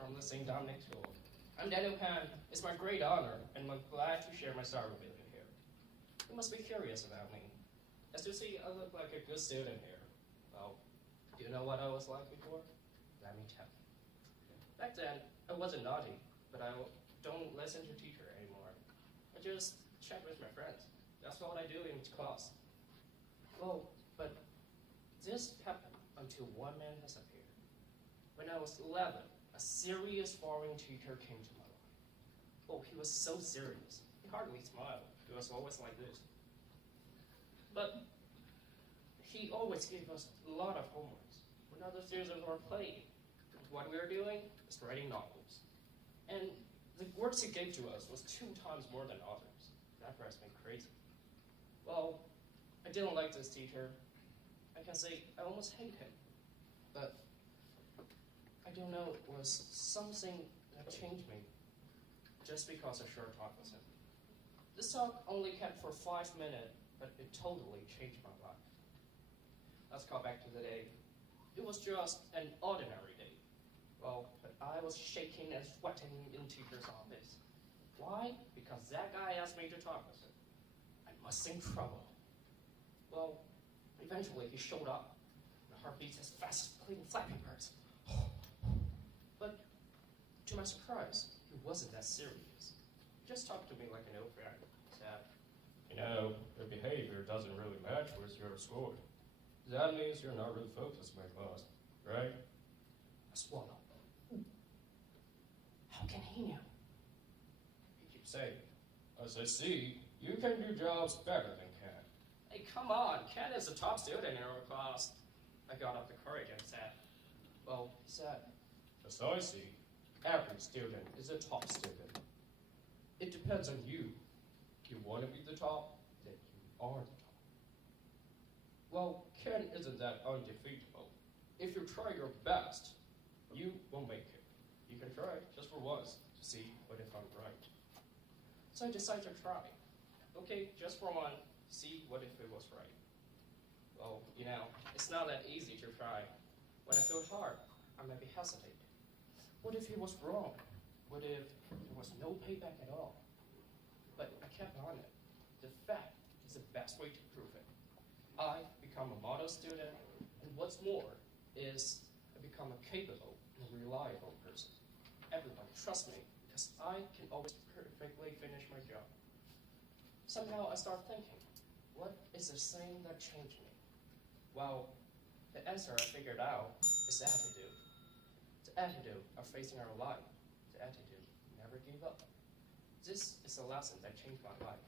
from the St. Dominic School. I'm Daniel Pan. It's my great honor, and I'm glad to share my story with you here. You must be curious about me. As you see, I look like a good student here. Well, do you know what I was like before? Let me tell you. Back then, I wasn't naughty, but I don't listen to teacher anymore. I just chat with my friends. That's what I do in class. Well, but this happened until one man disappeared. When I was 11, a serious foreign teacher came to my life. Oh, he was so serious. He hardly smiled. He was always like this. But he always gave us a lot of homeworks. When other students were playing, what we were doing is writing novels. And the works he gave to us was 2 times more than others. That drives me crazy. Well, I didn't like this teacher. I can say I almost hate him. But I don't know, it was something that changed me just because I shared talk with him. This talk only kept for 5 minutes, but it totally changed my life. Let's go back to the day. It was just an ordinary day. Well, but I was shaking and sweating in teacher's office. Why? Because that guy asked me to talk with him. I must in trouble. Well, eventually he showed up. My heart beats as fast as Flappy Birds. But to my surprise, he wasn't that serious. He just talked to me like an old friend. He said, you know, your behavior doesn't really match with your score. That means you're not really focused in my class, right? I swallowed. How can he know? He keeps saying, as I see, you can do jobs better than Ken. Hey, come on, Ken is a top student in our class. I got up the courage and said, well, he said, as I see, every student is a top student. It depends on you. If you want to be the top, then you are the top. Well, Ken isn't that undefeatable. If you try your best, you will make it. You can try just for once to see what if I'm right. So I decided to try. Okay, just for one, see what if it was right. Well, you know, it's not that easy to try. When I feel hard, I might be hesitating. What if he was wrong? What if there was no payback at all? But I kept on it. The fact is the best way to prove it. I become a model student, and what's more is I become a capable and reliable person. Everybody trusts me because I can always perfectly finish my job. Somehow I start thinking, what is the thing that changed me? Well, the answer I figured out is attitude. The attitude of facing our life. The attitude never give up. This is a lesson that changed my life.